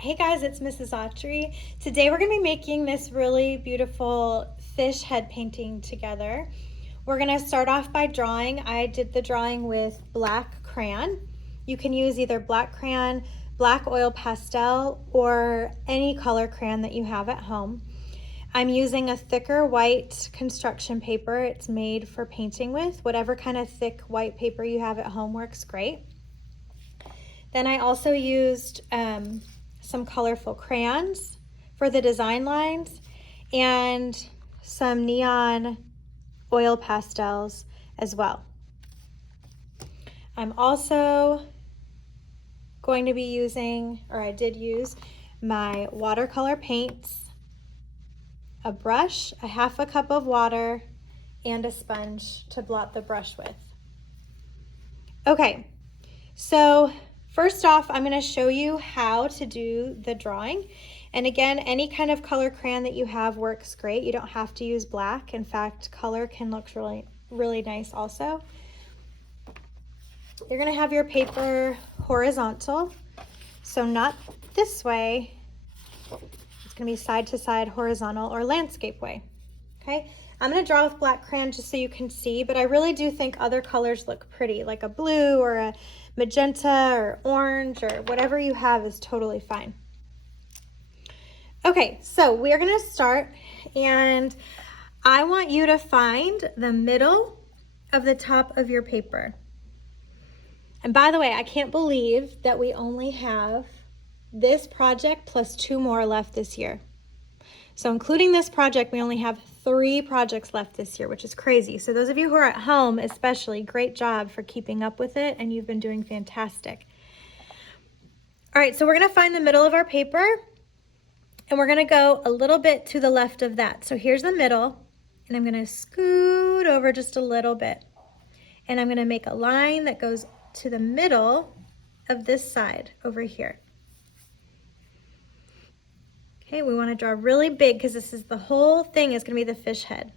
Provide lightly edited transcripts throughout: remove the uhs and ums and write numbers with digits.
Hey guys, it's Mrs. Autry. Today we're going to be making this really beautiful fish head painting together. We're going to start off by drawing. I did the drawing with black crayon. You can use either black crayon, black oil pastel, or any color crayon that you have at home. I'm using a thicker white construction paper. It's made for painting with. Whatever kind of thick white paper you have at home works great. Then I also used some colorful crayons for the design lines and some neon oil pastels as well. I'm also going to be using, or I did use, my watercolor paints, a brush, a half a cup of water, and a sponge to blot the brush with. Okay, so first off, I'm going to show you how to do the drawing. And again, any kind of color crayon that you have works great. You don't have to use black. In fact, color can look really nice also. You're going to have your paper horizontal, so not this way. It's going to be side to side horizontal or landscape way. Okay, I'm going to draw with black crayon just so you can see, but I really do think other colors look pretty, like a blue or a magenta or orange or whatever you have is totally fine. Okay, so we're going to start, and I want you to find the middle of the top of your paper. And by the way, I can't believe that we only have this project plus 2 more left this year. So including this project, we only have 3 projects left this year, which is crazy. So those of you who are at home, especially, great job for keeping up with it, and you've been doing fantastic. All right, so we're gonna find the middle of our paper, and we're gonna go a little bit to the left of that. So here's the middle, and I'm gonna scoot over just a little bit. And I'm gonna make a line that goes to the middle of this side over here. Okay, we want to draw really big because this is the whole thing is going to be the fish head.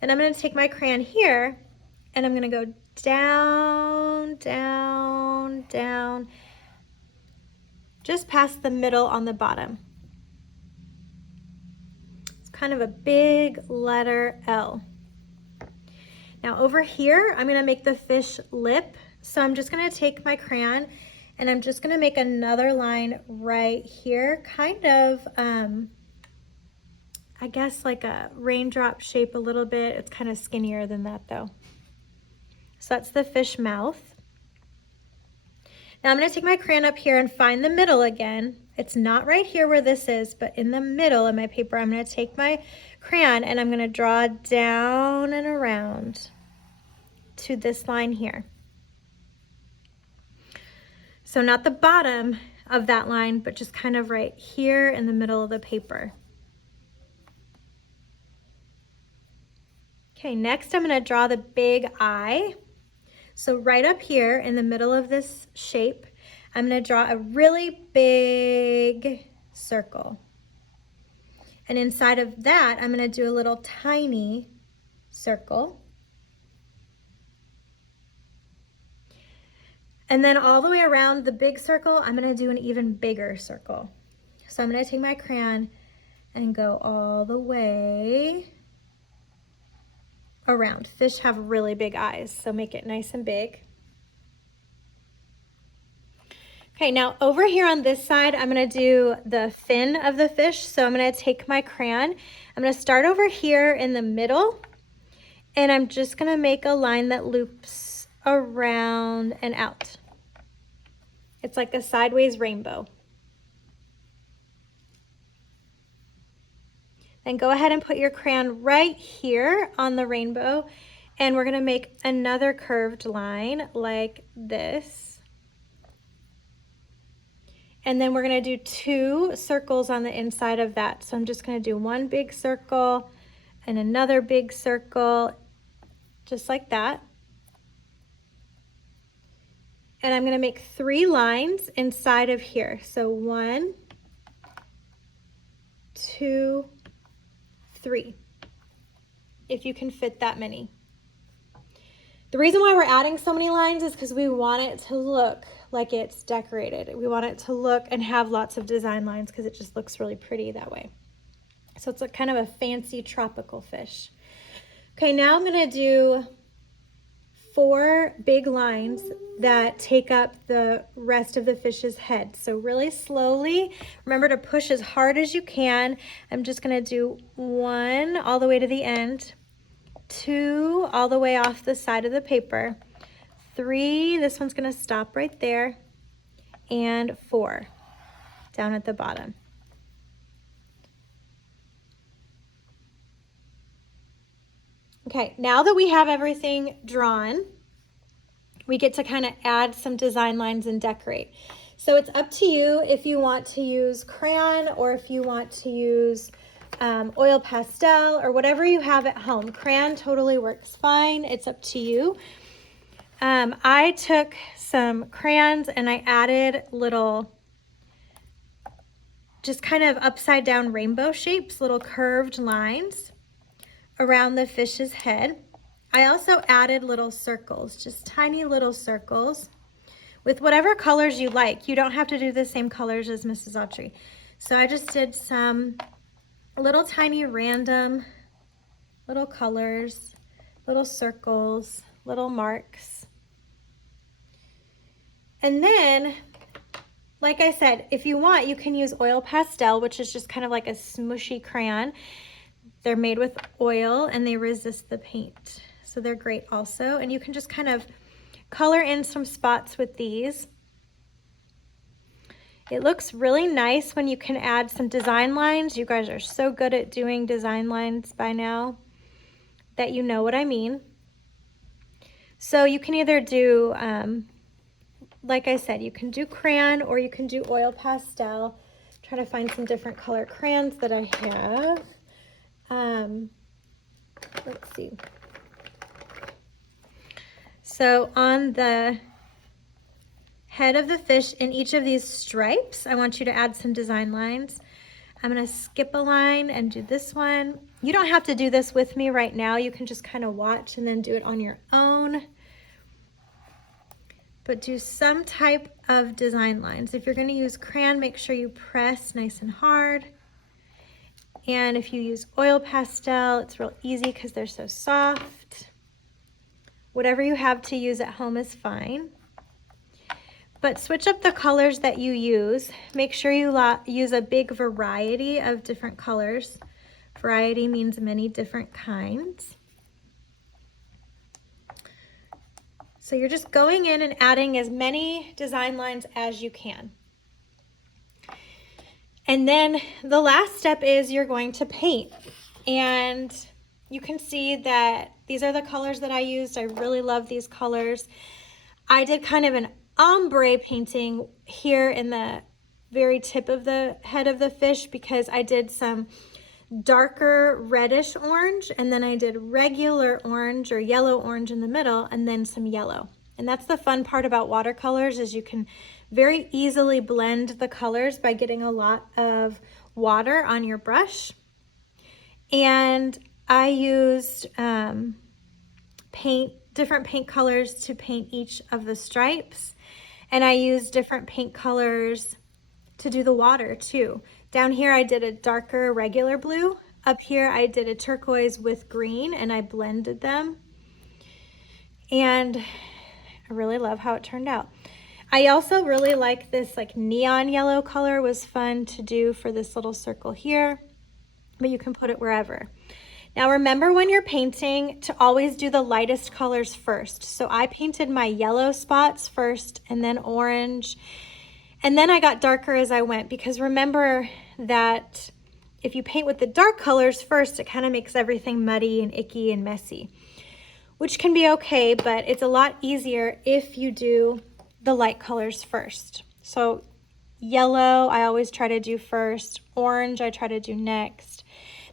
Then I'm going to take my crayon here and I'm going to go down, down, down, just past the middle on the bottom. It's kind of a big letter L. Now over here, I'm going to make the fish lip. So I'm just going to take my crayon and I'm just going to make another line right here, kind of, I guess like a raindrop shape a little bit. It's kind of skinnier than that though. So that's the fish mouth. Now I'm going to take my crayon up here and find the middle again. It's not right here where this is, but in the middle of my paper, I'm going to take my crayon and I'm going to draw down and around to this line here. So not the bottom of that line, but just kind of right here in the middle of the paper. Okay, next I'm going to draw the big eye. So right up here in the middle of this shape, I'm going to draw a really big circle. And inside of that, I'm going to do a little tiny circle. And then all the way around the big circle, I'm going to do an even bigger circle. So I'm going to take my crayon and go all the way around. Fish have really big eyes, so make it nice and big. Okay, now over here on this side, I'm going to do the fin of the fish. So I'm going to take my crayon. I'm going to start over here in the middle, and I'm just going to make a line that loops around and out. It's like a sideways rainbow. Then go ahead and put your crayon right here on the rainbow, and we're going to make another curved line like this. And then we're going to do 2 circles on the inside of that. So I'm just going to do one big circle and another big circle, just like that. And I'm going to make 3 lines inside of here. So 1, 2, 3, if you can fit that many. The reason why we're adding so many lines is because we want it to look like it's decorated. We want it to look and have lots of design lines because it just looks really pretty that way. So it's a kind of a fancy tropical fish. Okay, now I'm gonna do 4 big lines that take up the rest of the fish's head. So really slowly, remember to push as hard as you can. I'm just gonna do 1 all the way to the end, 2 all the way off the side of the paper, 3, this one's gonna stop right there, and 4 down at the bottom. Okay, now that we have everything drawn, we get to kind of add some design lines and decorate. So it's up to you if you want to use crayon or if you want to use oil pastel or whatever you have at home. Crayon totally works fine. It's up to you. I took some crayons and I added little, just kind of upside down rainbow shapes, little curved lines around the fish's head. I also added little circles, just tiny little circles with whatever colors you like. You don't have to do the same colors as Mrs. Autry. So I just did some little tiny random little colors, little circles, little marks. And then, like I said, if you want, you can use oil pastel, which is just kind of like a smushy crayon. They're made with oil and they resist the paint. So they're great also. And you can just kind of color in some spots with these. It looks really nice when you can add some design lines. You guys are so good at doing design lines by now that you know what I mean. So you can either do, like I said, you can do crayon or you can do oil pastel. Try to find some different color crayons that I have. Let's see. So on the head of the fish in each of these stripes, I want you to add some design lines. I'm going to skip a line and do this one. You don't have to do this with me right now. You can just kind of watch and then do it on your own. But do some type of design lines. If you're going to use crayon, make sure you press nice and hard. And if you use oil pastel, it's real easy because they're so soft. Whatever you have to use at home is fine. But switch up the colors that you use. Make sure you use a big variety of different colors. Variety means many different kinds. So you're just going in and adding as many design lines as you can. And then the last step is you're going to paint. And you can see that these are the colors that I used. I really love these colors. I did kind of an ombre painting here in the very tip of the head of the fish because I did some darker reddish orange and then I did regular orange or yellow orange in the middle and then some yellow. And that's the fun part about watercolors is you can very easily blend the colors by getting a lot of water on your brush. And I used different paint colors to paint each of the stripes. And I used different paint colors to do the water too. Down here I did a darker regular blue. Up here I did a turquoise with green and I blended them. And I really love how it turned out. I also really like this like neon yellow color. Was fun to do for this little circle here, but you can put it wherever. Now remember when you're painting to always do the lightest colors first. So I painted my yellow spots first and then orange. And then I got darker as I went because remember that if you paint with the dark colors first, it kind of makes everything muddy and icky and messy, which can be okay, but it's a lot easier if you do the light colors first. So yellow, I always try to do first. Orange, I try to do next.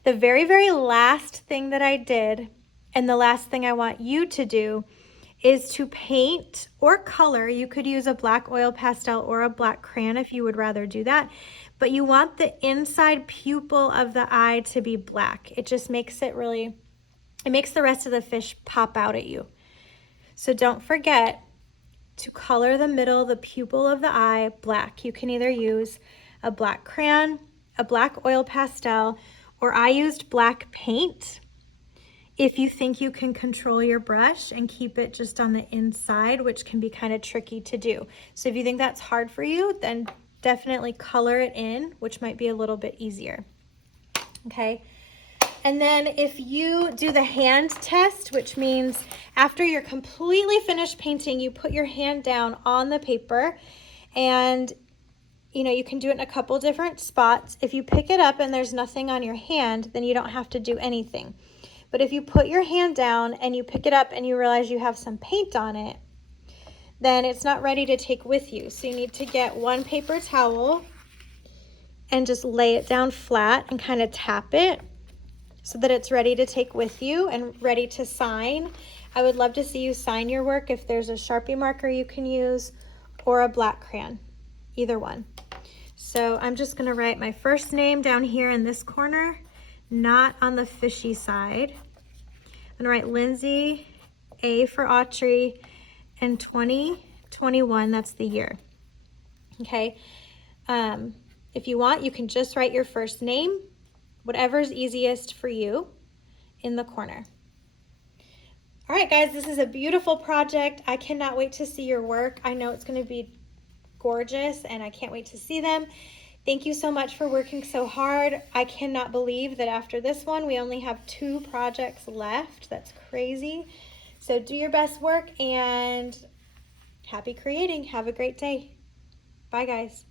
The very, very last thing that I did, and the last thing I want you to do, is to paint or color. You could use a black oil pastel or a black crayon if you would rather do that, but you want the inside pupil of the eye to be black. It just makes it really, it makes the rest of the fish pop out at you. So don't forget to color the middle, the pupil of the eye, black. You can either use a black crayon, a black oil pastel, or I used black paint. If you think you can control your brush and keep it just on the inside, which can be kind of tricky to do. So if you think that's hard for you, then definitely color it in, which might be a little bit easier. Okay. And then if you do the hand test, which means after you're completely finished painting, you put your hand down on the paper, and you can do it in a couple different spots. If you pick it up and there's nothing on your hand, then you don't have to do anything. But if you put your hand down and you pick it up and you realize you have some paint on it, then it's not ready to take with you. So you need to get one paper towel and just lay it down flat and kind of tap it so that it's ready to take with you and ready to sign. I would love to see you sign your work if there's a Sharpie marker you can use or a black crayon, either one. So I'm just gonna write my first name down here in this corner, not on the fishy side. I'm gonna write Lindsay, A for Autry, and 2021, that's the year. Okay, if you want, you can just write your first name, whatever's easiest for you, in the corner. All right, guys, this is a beautiful project. I cannot wait to see your work. I know it's gonna be gorgeous, and I can't wait to see them. Thank you so much for working so hard. I cannot believe that after this one, we only have 2 projects left. That's crazy. So do your best work and happy creating. Have a great day. Bye, guys.